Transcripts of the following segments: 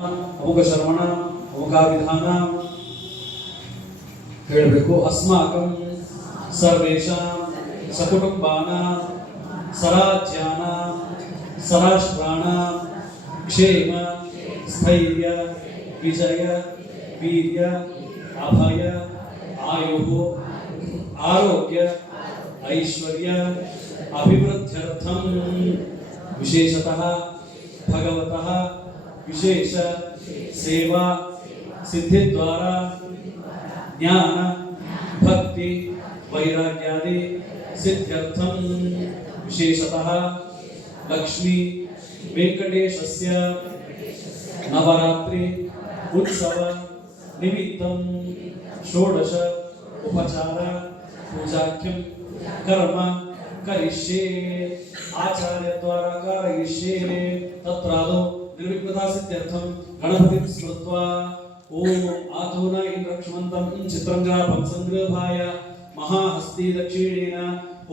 ಅಮುಕ ಶರವಣ ಅಮುಕ ವಿಧಾನ ಹೇಳಬೇಕು ಅಸ್ಮಾಕಂ ಸರ್ವೇಷಾಂ ಸಕುಟುಂಬಾನಾಂ ಸರಾಜ್ಯಾನಾಂ ಸರಾಷ್ಟ್ರಾಣಾಂ ಕ್ಷೇಮ ಸ್ಥೈರ್ಯ ವಿಜಯ ವೀರ್ಯ ಅಭಯ ಆಯು ಆರೋಗ್ಯ ಐಶ್ವರ್ಯ ಅಭಿವೃದ್ಧ್ಯರ್ಥಂ ವಿಶೇಷತಃ ಭಗವತಃ विशेष सेवा सिद्धि द्वारा ज्ञान, भक्ति, वैराग्यादि सिद्ध्यर्थम विशेषतः लक्ष्मी वेंकटेशस्य नवरात्रि उत्सव निमित्तं षोडश उपचार पूजाख्यम कर्म करिष्ये आचार्य द्वारा कारयिष्ये, तत्रादौ निर्विघ्नता सिद्ध्यर्थं गणपतिं स्मृत्वा ओम आधुना इंद्रक्ष्मन्तं चित्रं ग्रापं संग्रहाय महाहस्ती दक्षिणेन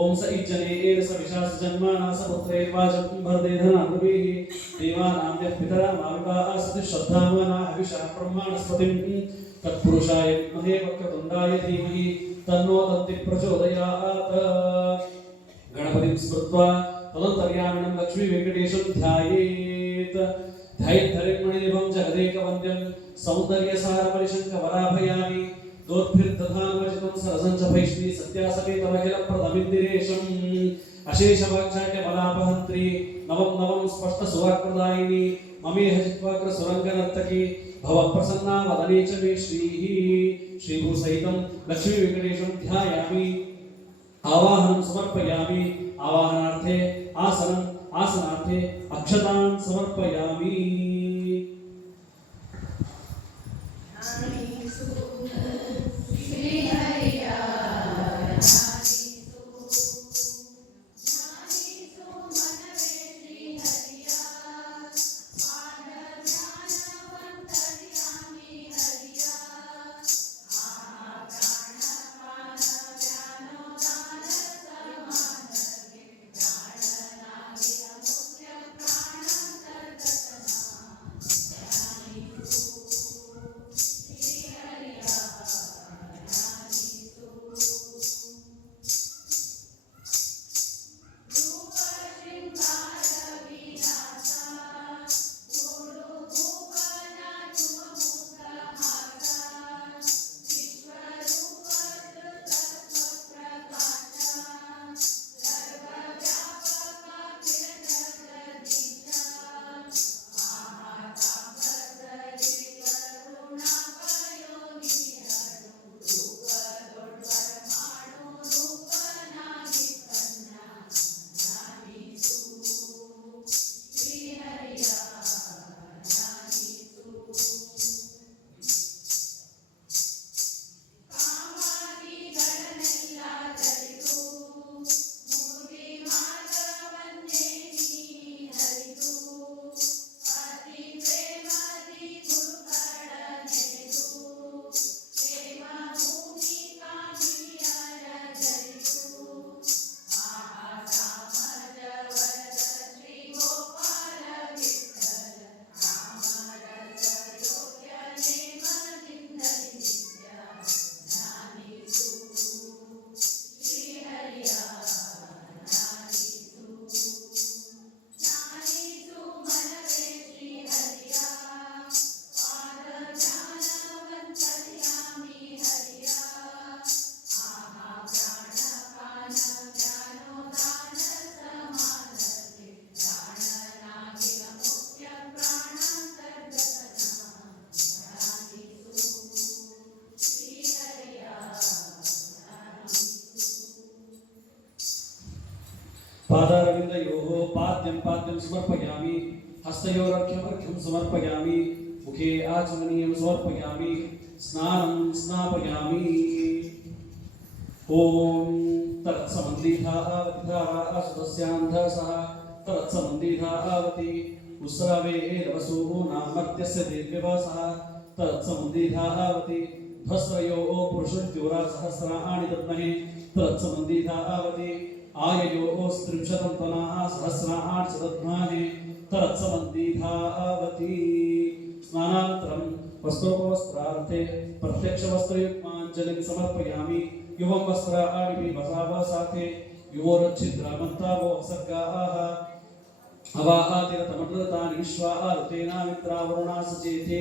ओम स इज्जने एन स विशास जन्माना स पुत्रे वाचं धनानुभिः देवानां यः पितरा माविवा असति श्रद्धावाना अभिषा ब्रह्माणस्पतिं तत्पुरुषाय विद्महे वक्रतुण्डाय धीमहि तन्नो दन्ति प्रचोदयात्। गणपतिं स्मृत्वा तदन्तर्यामिणं लक्ष्मी वेङ्कटेशं ध्यायेत् ध्यायद्धरिमणिनिभं जगदेकवन्द्यं सौन्दर्यसारपरिशङ्कवराभयानि दोद्भिर्दधानवचितं सरसञ्च भैष्मी सत्यासमेतमखिलप्रदमिन्दिरेशम् अशेषवाक्चाट्यमलापहन्त्री नवं नवं स्पष्टसुवाक्प्रदायिनी ममेह चित्वाग्रसुरङ्गनर्तकी भवप्रसन्ना वदने च मे श्रीः। श्रीभूसहितं लक्ष्मीवेङ्कटेशं ध्यायामि, आवाहनं समर्पयामि, आवाहनार्थे आसनम् आसनार्थे समर्पयामि हस्तयोरर्घ्यमर्घ्यं समर्पयामि। मुखे आचमनीयं, समर्पयामि। स्नानं, स्नापयामि। ॐ तत्समन्दिधा आवतिधारा असुतस्यान्धः सह तत्समन्दिधा आवति उस्रवे रवसुः नामर्त्यस्य दीर्घवासः तत्समन्दिधा आवति ध्वस्रयो पुरुषद्योरा दद्महे तत्समन्दिधा आवति आययो स्त्रिंशतं तनाः सहस्राणि च दद्महे तत्समन्दिधा आवति स्नानानन्तरं वस्त्रोपवस्त्रार्थे प्रत्यक्षवस्त्रयुग्माञ्जलिं समर्पयामि युवं वस्त्र आणिमि वसावा साथे युवोरच्छिद्रामन्तावो सर्गाः अवाहातिरतमकृतानि विश्वा आरुतेना मित्रावरुणा सचेते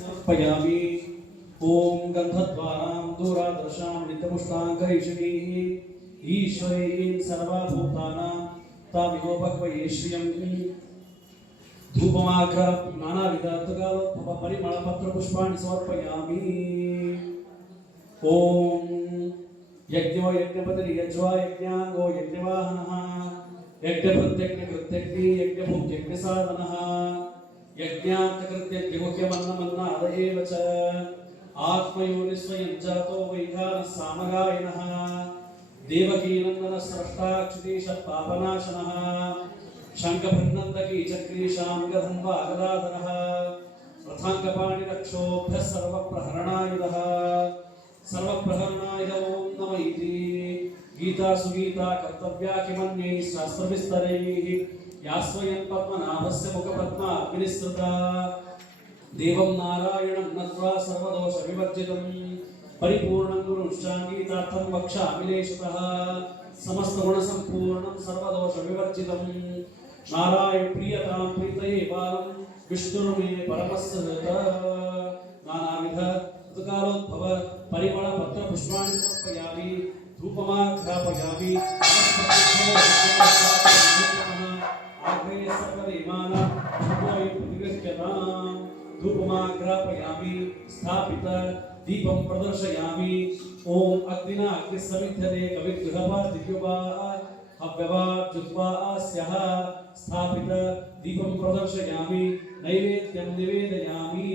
समर्पयामि ॐ गन्धद्वारां दूरादर्शां नित्यपुष्टाङ्कैषणीः ईश्वरीं सर्वभूतानां तामिवोपक्वये श्रियं धूपमाघ्र नानाविधत्वकालोद्भव परिमळपत्रपुष्पाणि समर्पयामि। ॐ यज्ञो यज्ञपतिर् यज्वा यज्ञाङ्गो यज्ञवाहनः यज्ञभृत्यज्ञकृत्यग्नि यज्ञभुक्यज्ञसाधनः यज्ञार्थकृत्यज्ञमुख्यमन्नमन्नाद एव च। आत्मयोनिस्वयं जातो वैखानः सामगायिनः देवकीनन्दनस्रष्टाक्षितीशः शङ्खभृन्नन्दकी चक्रीशां रथाङ्गपाणिरक्षोभ्यः सर्वप्रहरणायुधः। सर्वप्रहरणाय ॐ नम इति। गीता सुगीता कर्तव्या किमन्यैः शास्त्रविस्तरैः। या स्वयं पद्मनाभस्य मुखपद्माग्निस्तृता देवं नारायणं नत्वा सर्वदोषविवर्जितं। परिपूर्णं गुरुश्चाङ्गीतार्थं वक्ष्यामि लेशतः समस्तगुणसम्पूर्णं सर्वदोषविवर्जितं। नारायण प्रियतां प्रीतये बालं, विष्णुर्मे परमस्य नानाविध ऋतुकालोद्भव परिमळपत्रपुष्पाणि समर्पयामि धूपमाघ्रापयामि आग्नेय सर्वदेवाना धूपोऽयं प्रतिगृह्यताम् धूपमाघ्रापयामि स्थापित दीपं प्रदर्शयामि। ॐ अग्निना अग्निसमिध्यते कविगृहपादिव्युवा हव्यवा जुह्वा स्यः स्थापित दीपं प्रदर्शयामि, नैवेद्यं निवेदयामि।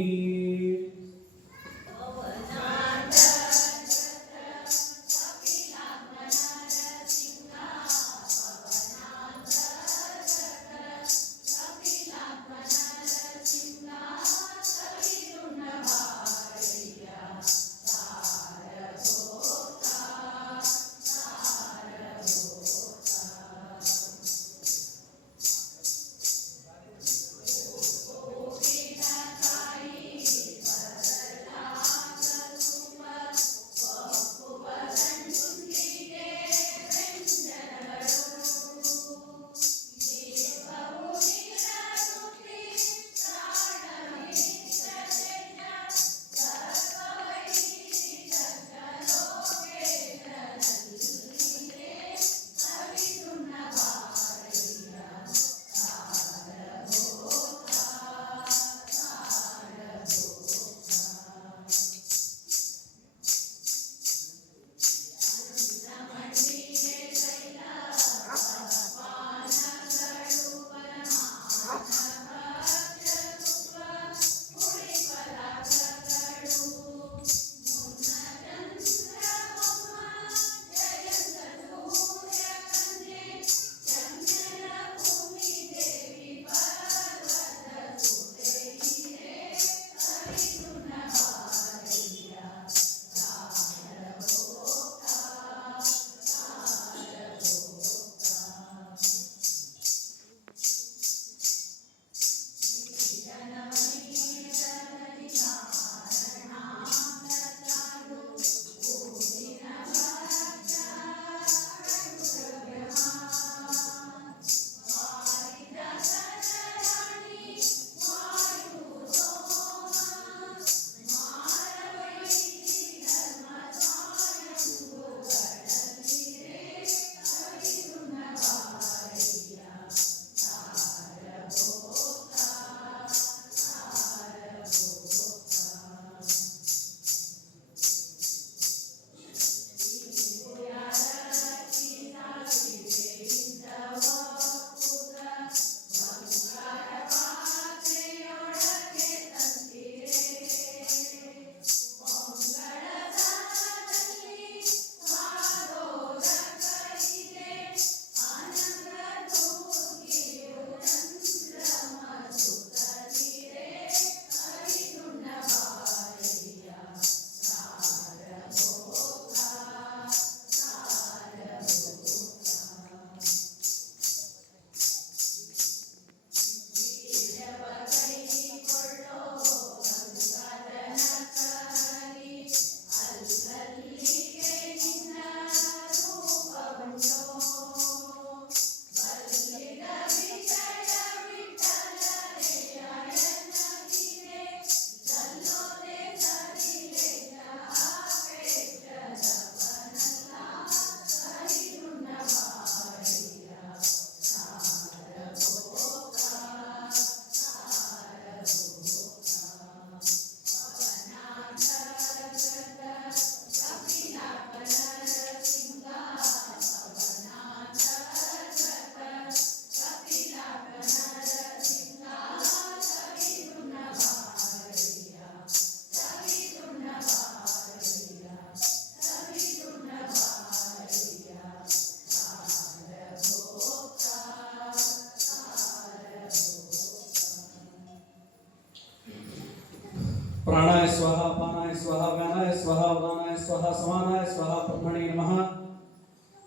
प्राणाय स्वाहा अपानाय स्वाहा, व्यानाय स्वाहा, उदानाय स्वाहा, समानाय स्वाहा, ब्रह्मणे नमः।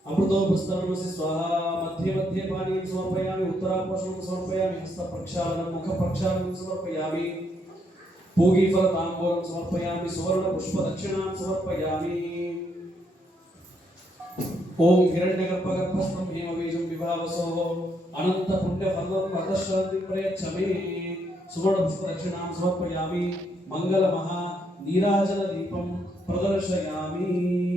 अमृतो अमृतोपस्तरणस्य स्वाहा, मध्ये मध्ये पानीं समर्पयामि, उत्तरापोषणं समर्पयामि, हस्तप्रक्षालनं, मुखप्रक्षालनं समर्पयामि, पूगीफलताम्बूलं समर्पयामि, सुवर्णपुष्पदक्षिणां समर्पयामि। ओम हिरण्यगर्भगर्भस्थं हेमबीजं विभावसोः अनन्तपुण्यफलं हतश्रद्धि प्रयच्छमे, सुवर्णपुष्पदक्षिणां समर्पयामि। मङ्गलमहा नीराजनदीपं प्रदर्शयामि ॐ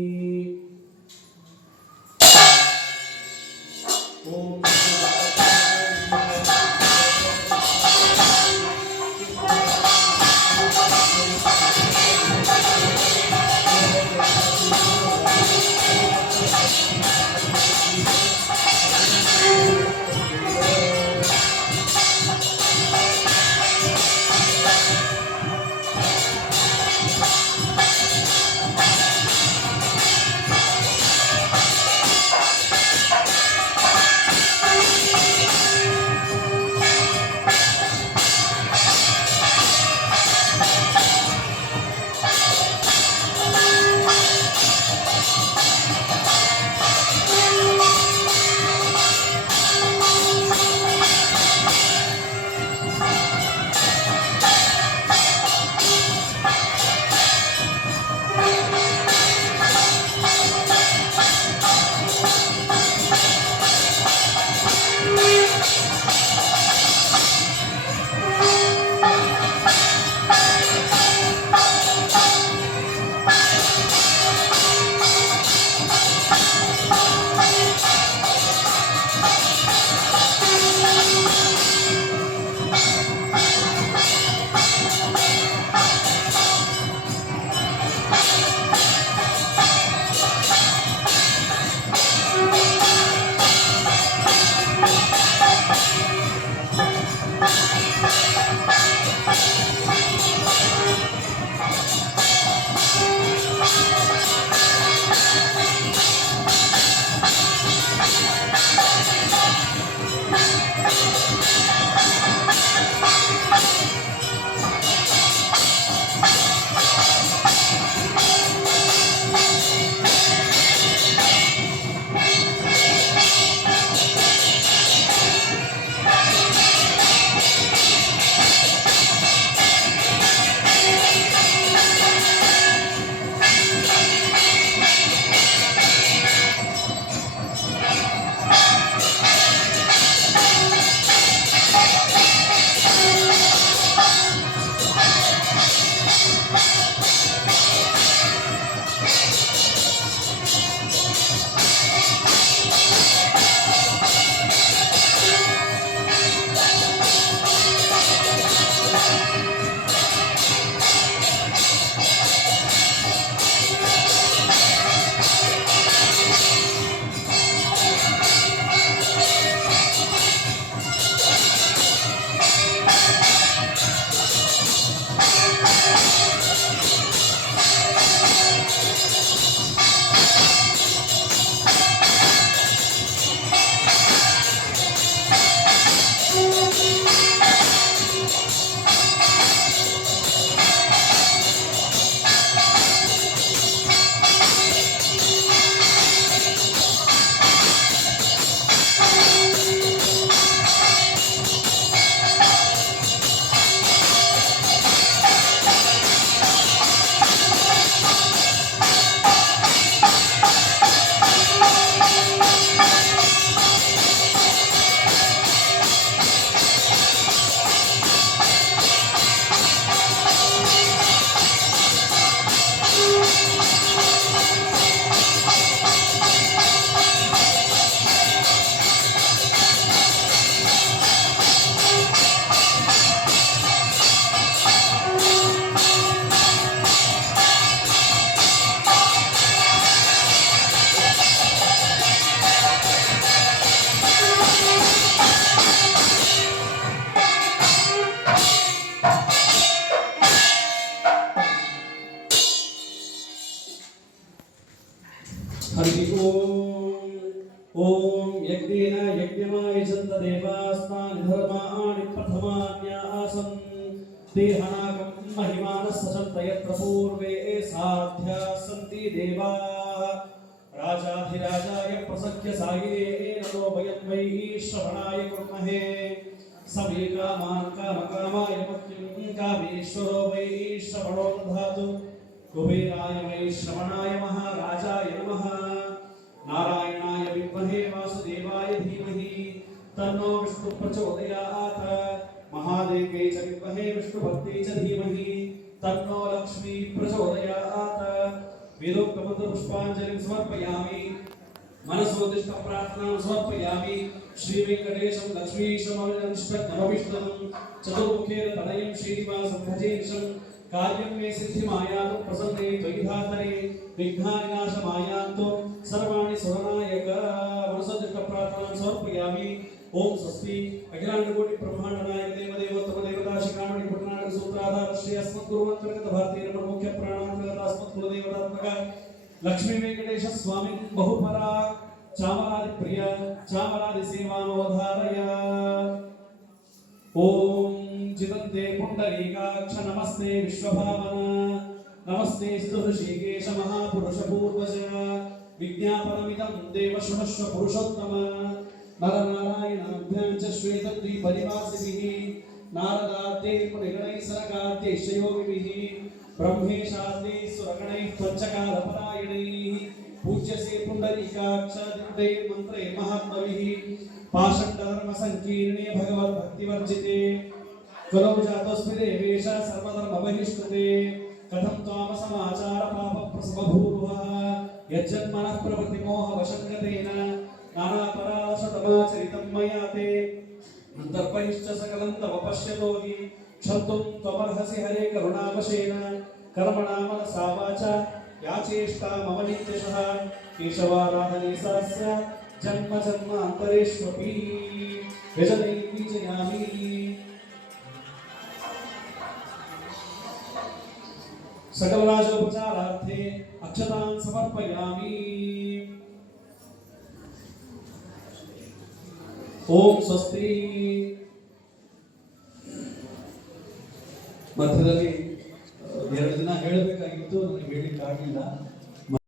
you सचन्त यत्र पूर्वे साध्या सन्ति देवाः। राजाधिराजाय प्रसख्य सागिरे नमो वयं वै श्रवणाय कुर्महे। समे कामान् कामकामाय मह्यं कामेश्वरो वै श्रवणो दधातु कुबेराय वै श्रवणाय महाराजाय नमः। नारायणाय विद्महे वासुदेवाय धीमहि। तन्नो विष्णु प्रचोदयात् महादेव्यै च विद्महे विष्णुभक्त्यै च धीमहि। तन्नो लक्ष्मी प्रचोदयात् वेदोक्तमन्त्रपुष्पाञ्जलिं समर्पयामि। मनसोदिष्ट प्रार्थनां समर्पयामि। श्रीवेङ्कटेशं लक्ष्मीशमविष्टमविष्टं चतुर्मुखेन तनयं श्रीनिवासं भजेशं। कार्यं मे सिद्धिमायातु प्रसन्ने त्वयिधातरे विघ्नानिनाशमायान्तु सर्वाणि सुरनायक मनसोदिष्ट प्रार्थनां समर्पयामि। ओम स्वस्ति अखिलांडकोटि ब्रह्मांड नायक देवदेवोत्तम देवता शिखामणि पुटनाटक सूत्राधार श्री अस्मत् गुरुवंतर्गत भारतीय रमण मुख्य प्राणांतर्गत अस्मत् कुलदेवतात्मक लक्ष्मी वेंकटेश स्वामी बहुपरा चामरादि प्रिय चामरादि सेवानोधारय ओम चिदन्ते पुण्डरीकाक्ष नमस्ते विश्वभावन नमस्ते నరనారాయణాభ్యాం చ శ్వేతద్వీపనివాసిభిः నారదార్థే పునగణైः సనకార్థే శయోగిభిः బ్రహ్మేశార్థే సురగణైः పంచకాలపరాయణైः పూజ్యసే పుండరీకాక్షాదిదే మంత్రే మహాత్మవిः పాషండధర్మ సంకీర్ణే భగవద్భక్తివర్జితే కులౌ జాతోస్మి దేవేశ సర్వధర్మ బహిష్కృతే కథం త్వామ సమాచార పాప ప్రసభూర్వ యజ్జన్మనః ప్రవృత్తిమోహ వశంగతేన नानापराशतमाचरितं मया ते। अन्तर्बहिश्च सकलं तव पश्यतो हि। क्षन्तुं त्वमर्हसि हरे करुणावशेन। कर्मणा मनसा वाचा। या चेष्टा मम नित्यशः। केशवाराधने सा जन्म जन्मान्तरेष्वपि व्यजने विजयामि। सकलराजोपचारार्थे अक्षतान् समर्पयामि। ಓಂ ಸ್ವಸ್ತಿ. ಮಧ್ಯದಲ್ಲಿ ಎರಡು ದಿನ ಹೇಳಬೇಕಾಗಿತ್ತು ನನಗೆ ಹೇಳಲಿಕ್ಕೆ ಆಗಲಿಲ್ಲ.